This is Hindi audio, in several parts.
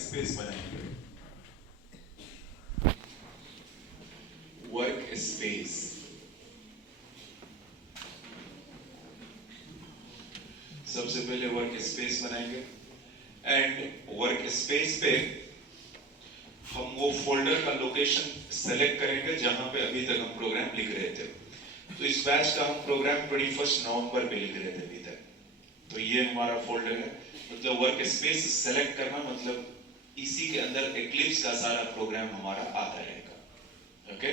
स्पेस बनाएंगे। वर्क स्पेस, सबसे पहले वर्क स्पेस बनाएंगे एंड वर्क स्पेस पे हम वो फोल्डर का लोकेशन सेलेक्ट करेंगे जहां पे अभी तक हम प्रोग्राम लिख रहे थे। तो इस बैच का हम प्रोग्राम 21 नवंबर पे लिख रहे थे अभी तक। तो ये हमारा फोल्डर है। मतलब वर्क स्पेस सेलेक्ट करना मतलब इसी के अंदर एक्लिप्स का सारा प्रोग्राम हमारा आता रहेगा। ओके,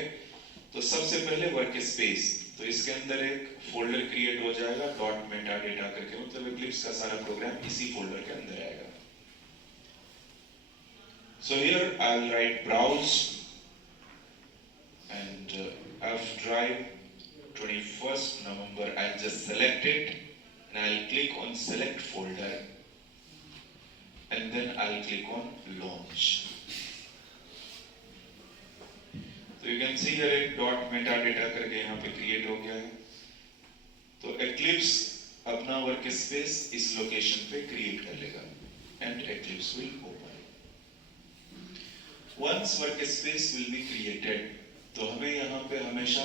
तो सबसे पहले वर्क स्पेस, तो इसके अंदर एक फोल्डर क्रिएट हो जाएगा डॉट मेटा डेटा करके, मतलब एक्लिप्स का सारा प्रोग्राम इसी फोल्डर के अंदर आएगा। So here I'll write browse and F drive 21st November. I'll just select it and I'll click on select folder and then I'll click on launch. So you can see here एक dot metadata करके यहाँ पे create हो गया है। तो Eclipse अपना workspace इस location पे create कर लेगा and Eclipse will open. Once workspace will be created, तो हमें यहाँ पे हमेशा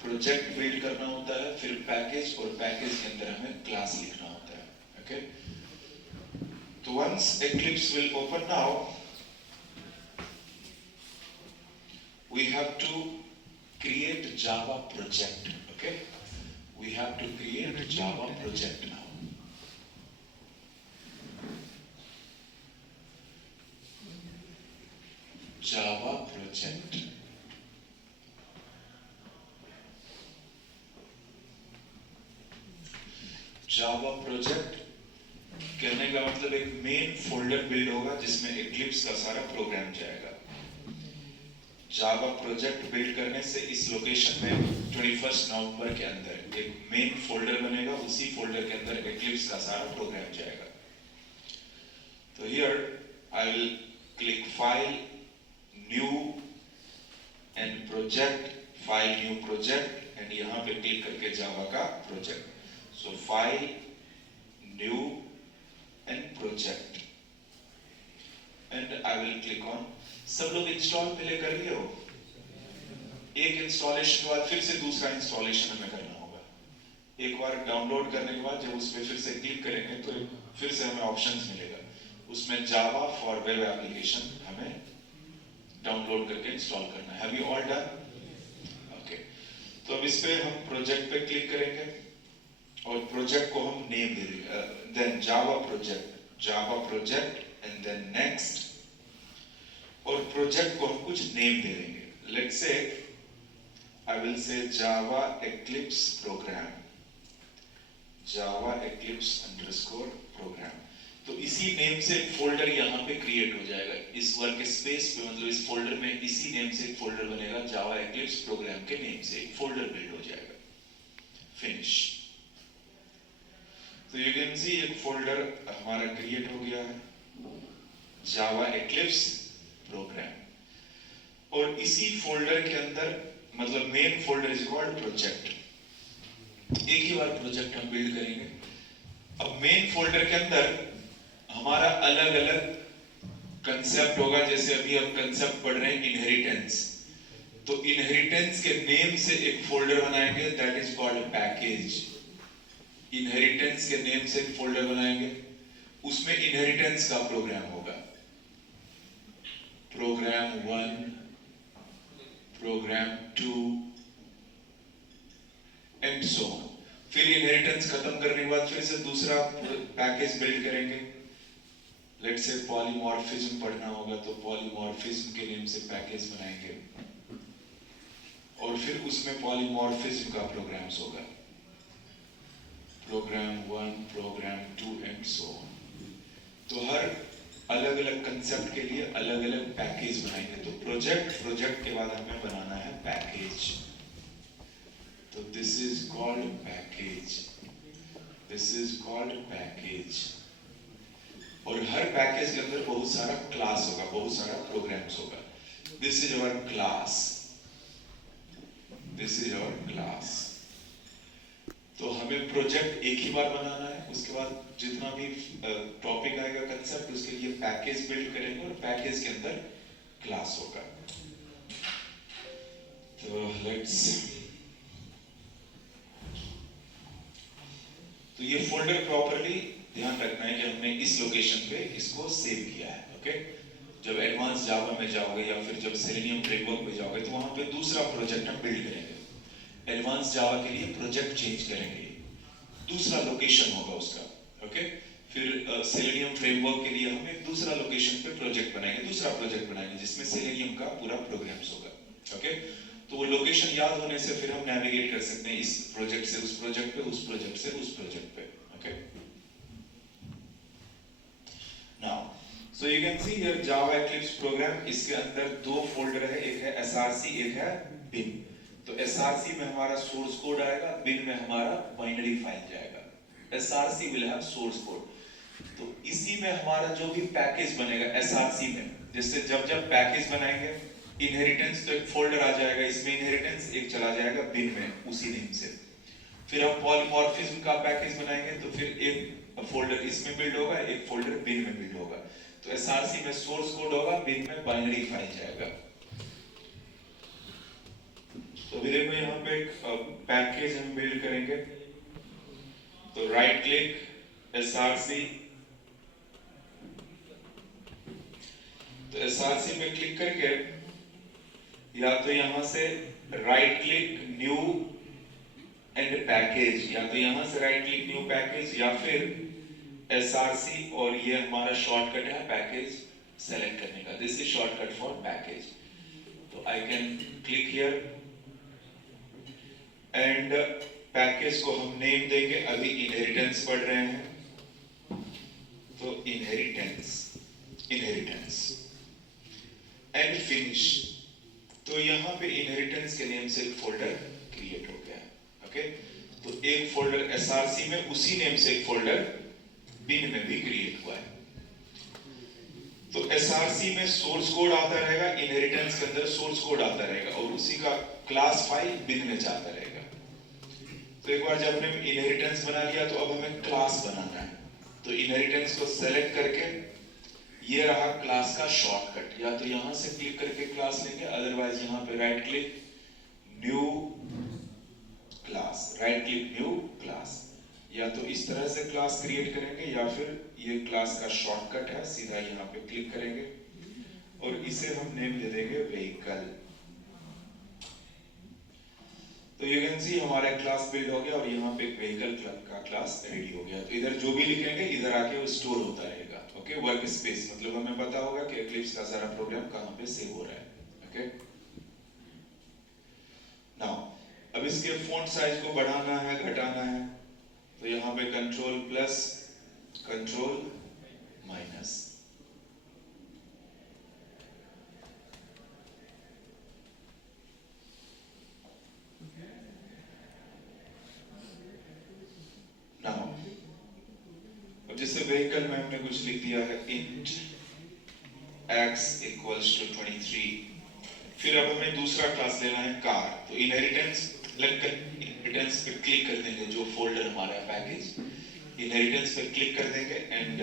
प्रोजेक्ट बिल्ड करना होता है, फिर पैकेज, और पैकेज के अंदर हमें क्लास लिखना होता है। ओके, तो once Eclipse will open now, we have to create Java project. Okay, we have to create Java project now. Java project. Java project करने का मतलब एक मेन फोल्डर बिल्ड होगा जिसमें Eclipse का सारा प्रोग्राम जाएगा। Java प्रोजेक्ट बिल्ड करने से इस लोकेशन में 21 नवंबर के अंदर एक मेन फोल्डर बनेगा, उसी फोल्डर के अंदर Eclipse का सारा प्रोग्राम जाएगा। तो here I will click file, new and project, file new project, and यहाँ पे क्लिक करके जावा का project. So file new and project and I will click on. सब लोग इंस्टॉल पहले कर लिए हो? एक इंस्टॉलेशन के बाद फिर से दूसरा इंस्टॉलेशन हमें करना होगा। एक बार डाउनलोड करने के बाद जब उस पर फिर से क्लिक करेंगे तो फिर से हमें ऑप्शंस मिलेगा, उसमें जावा फॉर वेब एप्लीकेशन हमें डाउनलोड करके इंस्टॉल करना है। Have you all done? Okay. तो अब इस पे हम प्रोजेक्ट पे क्लिक करेंगे और प्रोजेक्ट को हम नेम दे देंगे, then Java project and then next, और प्रोजेक्ट को हम कुछ नेम दे देंगे। Let's say I will say Java Eclipse program, Java Eclipse underscore program. तो इसी नेम से एक फोल्डर यहाँ पे क्रिएट हो जाएगा इस वर्क स्पेस पे, मतलब इस फोल्डर में इसी नेम से एक फोल्डर बनेगा, जावा एक्लिप्स प्रोग्राम के नेम से एक फोल्डर बिल्ड हो जाएगा। फिनिश। तो यू कैन सी एक फोल्डर हमारा क्रिएट हो गया है, जावा एक्लिप्स प्रोग्राम, और इसी फोल्डर के अंदर, मतलब main folder is called project. एक ही बार प्रोजेक्ट हम बिल्ड करेंगे। अब मेन फोल्डर के अंदर हमारा अलग अलग कंसेप्ट होगा। जैसे अभी हम कंसेप्ट पढ़ रहे हैं इनहेरिटेंस, तो इनहेरिटेंस के नेम से एक फोल्डर बनाएंगे, that is called package. Inheritance के नेम से एक फोल्डर बनाएंगे, उसमें इनहेरिटेंस का प्रोग्राम होगा, program 1, program 2 and so on. फिर इनहेरिटेंस खत्म करने के बाद फिर से दूसरा पैकेज बिल्ड करेंगे। लेट्स से पॉलीमॉर्फिज्म पढ़ना होगा तो पॉलीमॉर्फिज्म के नेम से पैकेज बनाएंगे, और फिर उसमें पॉलीमॉर्फिज्म का प्रोग्राम्स होगा, program 1, program 2 and so on. तो हर अलग अलग कंसेप्ट के लिए अलग अलग पैकेज बनाएंगे। तो प्रोजेक्ट के बाद हमें बनाना है पैकेज। तो this is called package, this is called package. और हर पैकेज के अंदर बहुत सारा क्लास होगा, बहुत सारा प्रोग्राम्स होगा। This is our class, this is our class. तो हमें प्रोजेक्ट एक ही बार बनाना है, उसके बाद जितना भी टॉपिक आएगा कंसेप्ट, उसके लिए पैकेज बिल्ड करेंगे और पैकेज के अंदर क्लास होगा। तो ये फोल्डर प्रॉपरली ध्यान रखना है कि हमने इस लोकेशन पे इसको सेव किया है। ओके, जब एडवांस जावा में जाओगे या फिर जब सेलेनियम फ्रेमवर्क में जाओगे तो वहां पे दूसरा प्रोजेक्ट हम बिल्ड करेंगे। एडवांस जावा के लिए प्रोजेक्ट चेंज करेंगे, दूसरा लोकेशन होगा उसका। ओके, फिर सेलेनियम फ्रेमवर्क के लिए हम एक दूसरा लोकेशन पे प्रोजेक्ट बनाएंगे, दूसरा प्रोजेक्ट बनाएंगे जिसमें सेलेनियम का पूरा प्रोग्राम्स होगा। ओके, तो वो लोकेशन याद होने से फिर हम नेविगेट कर सकते हैं इस प्रोजेक्ट से उस प्रोजेक्ट पे, उस प्रोजेक्ट से उस प्रोजेक्ट पे। Okay, now so you can see here Java Eclipse program, इसके अंदर दो फोल्डर है, एक है एसआरसी, एक है बिन। तो एसआरसी में हमारा सोर्स कोड आएगा, बिन में हमारा बाइनरी फाइल जाएगा। SRC will have source code, तो इसी में हमारा जो भी पैकेज बनेगा एसआरसी में, जैसे जब जब पैकेज बनाएंगे इनहेरिटेंस तो एक फोल्डर आ जाएगा, इसमें इनहेरिटेंस एक चला जाएगा बिन में उसी नेम से। फिर हम पॉलीमॉर्फिज्म का पैकेज बनाएंगे तो फिर एक फोल्डर इसमें बिल्ड होगा, एक फोल्डर बिन में बिल्ड होगा। तो एसआरसी में सोर्स कोड होगा, बिन में बाइनरी फाइल जाएगा। तो अभी देखो यहाँ पे एक पैकेज हम बिल्ड करेंगे, तो राइट क्लिक एसआरसी, तो एसआरसी में क्लिक करके या तो यहां से right click new and package, या तो यहां से राइट क्लिक न्यू पैकेज, या फिर एसआरसी और ये हमारा शॉर्टकट है पैकेज सेलेक्ट करने का, this is shortcut for package. तो I can click here and package को हम नेम देंगे, अभी इनहेरिटेंस पढ़ रहे हैं तो इनहेरिटेंस एंड फिनिश। तो यहाँ पे इनहेरिटेंस के नेम से एक फोल्डर क्रिएट हो गया। ओके, तो एक फोल्डर एसआरसी में, उसी नेम से एक फोल्डर बिन में भी क्रिएट हुआ है। तो एसआरसी में सोर्स कोड आता रहेगा, इनहेरिटेंस के अंदर सोर्स कोड आता रहेगा और उसी का क्लास फाइल बिन में जाता रहेगा। तो एक बार जब हमने इनहेरिटेंस बना लिया तो अब हमें क्लास बनाना है। तो इनहेरिटेंस को सेलेक्ट करके ये रहा क्लास का शॉर्टकट, या तो यहां से क्लिक करके क्लास लेंगे, अदरवाइज यहां पे right click new class, right click new class, या तो इस तरह से क्लास क्रिएट करेंगे या फिर ये क्लास का शॉर्टकट है, सीधा यहाँ पे क्लिक करेंगे और इसे हम नेम दे देंगे व्हीकल। तो यू कैन सी हमारा क्लास बिल्ड हो गया और यहाँ पे एक व्हीकल का क्लास रेडी हो गया। तो इधर जो भी लिखेंगे इधर आके वो स्टोर होता रहेगा। ओके, वर्क स्पेस मतलब हमें पता होगा कि एक्लिप्स का सारा प्रोग्राम कहाँ पे सेव हो रहा है। ओके, नाउ अब इसके फॉन्ट साइज को बढ़ाना है, घटाना है, तो यहाँ पे कंट्रोल प्लस कंट्रोल माइनस। जैसे व्हीकल में हमने कुछ लिख दिया है int x इक्वल्स टू 23। फिर अब हमें दूसरा क्लास लेना है कार। तो इनहेरिटेंस पे क्लिक कर देंगे, जो फोल्डर हमारा है पैकेज, इनहेरिटेंस पे क्लिक कर देंगे एंड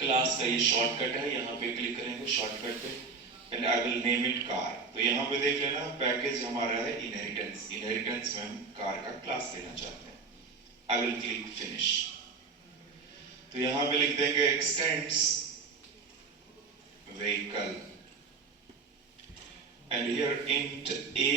क्लास का ये शॉर्टकट है, यहाँ पे क्लिक करेंगे शॉर्टकट पे and I will name it car. तो यहाँ पे देख लेना पैकेज हमारा है इनहेरिटेंस, इनहेरिटेंस में हम कार का क्लास लेना चाहते हैं। I will click finish. तो यहां पे लिख देंगे x tends vehicle and here int a